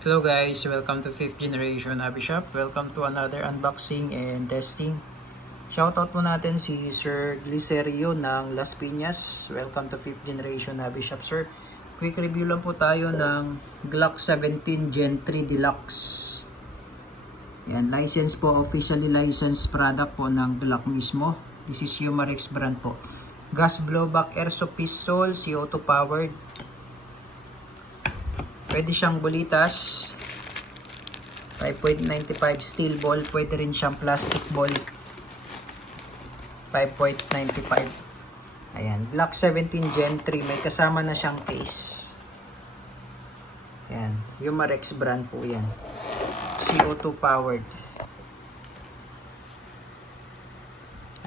Hello guys, welcome to 5th generation Hobby Shop. Welcome to another unboxing and testing. Shoutout po natin si Sir Glicerio ng Las Piñas. Welcome to 5th generation Hobby Shop, sir. Quick review lang po tayo ng Glock 17 Gen 3 Deluxe. Yan, license po, officially licensed product po ng Glock mismo. This is Umarex brand po. Gas blowback airsoft pistol, CO2 powered. Pwede siyang bulitas, 5.95 steel ball. Pwede rin siyang plastic ball, 5.95. Ayan, Glock 17 Gen 3. May kasama na siyang case. Ayan, Umarex brand po yan. CO2 powered.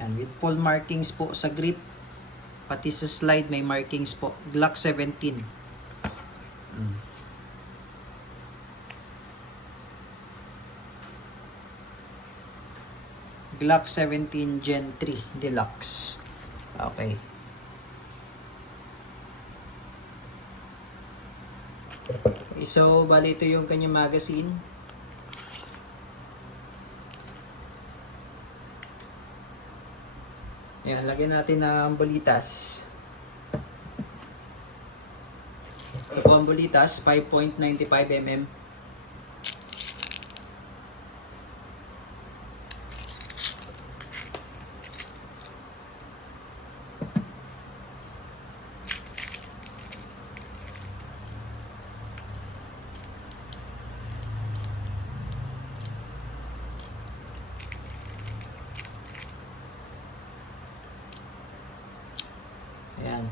Ayan, with full markings po sa grip. Pati sa slide may markings po. Glock 17. Glock 17 Gen 3 Deluxe. Okay. So, bali ito yung kanyang magazine. Ayan, lagyan natin ng bulitas. Ito po ang bulitas, 5.95 mm. Ayan.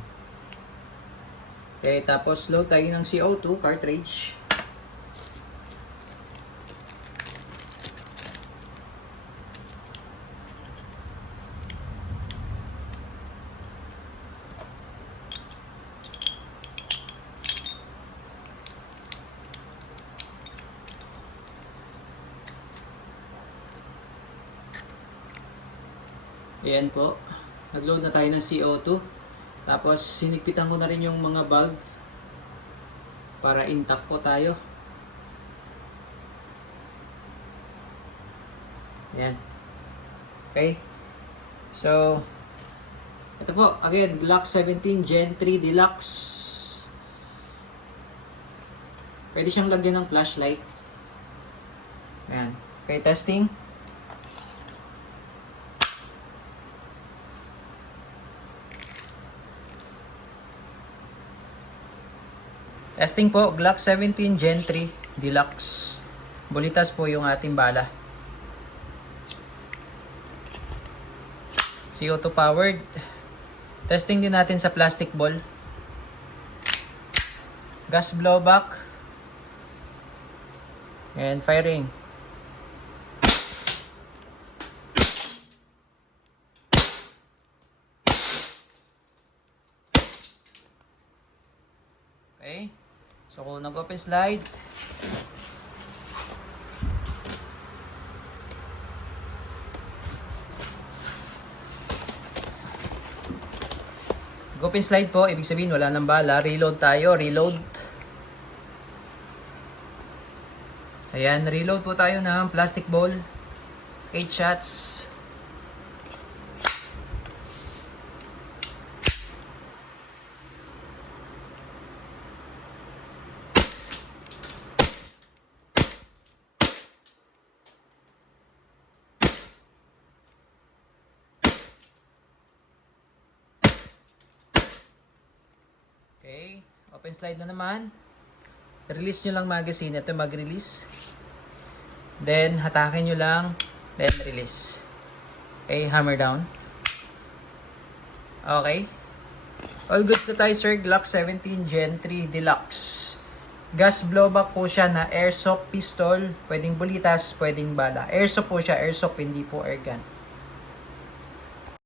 Okay, tapos load tayo ng CO2 cartridge. Ayan po. Nag-load na tayo ng CO2. Tapos, sinigpitan ko na rin yung mga valve para intact po tayo. Ayan. Okay. So, ito po. Again, Glock 17 Gen 3 Deluxe. Pwede siyang lagyan ng flashlight. Ayan. Okay, testing. Testing po, Glock 17 Gen 3 Deluxe. Bulitas po yung ating bala. CO2 powered. Testing din natin sa plastic ball. Gas blowback. And firing. Okay. So, kung nag-open slide, open slide po, ibig sabihin wala nang bala. Reload tayo, reload. Ayan, reload po tayo ng plastic ball. 8 shots. Okay, open slide na naman. Release nyo lang magazine. Ito mag-release. Then, hatakin nyo lang. Then, release. Okay, hammer down. Okay. All goods na tayo, sir. Glock 17 Gen 3 Deluxe. Gas blowback po siya na airsoft pistol. Pwedeng bulitas, pwedeng bala. Airsoft po siya. Airsoft, hindi po airgun.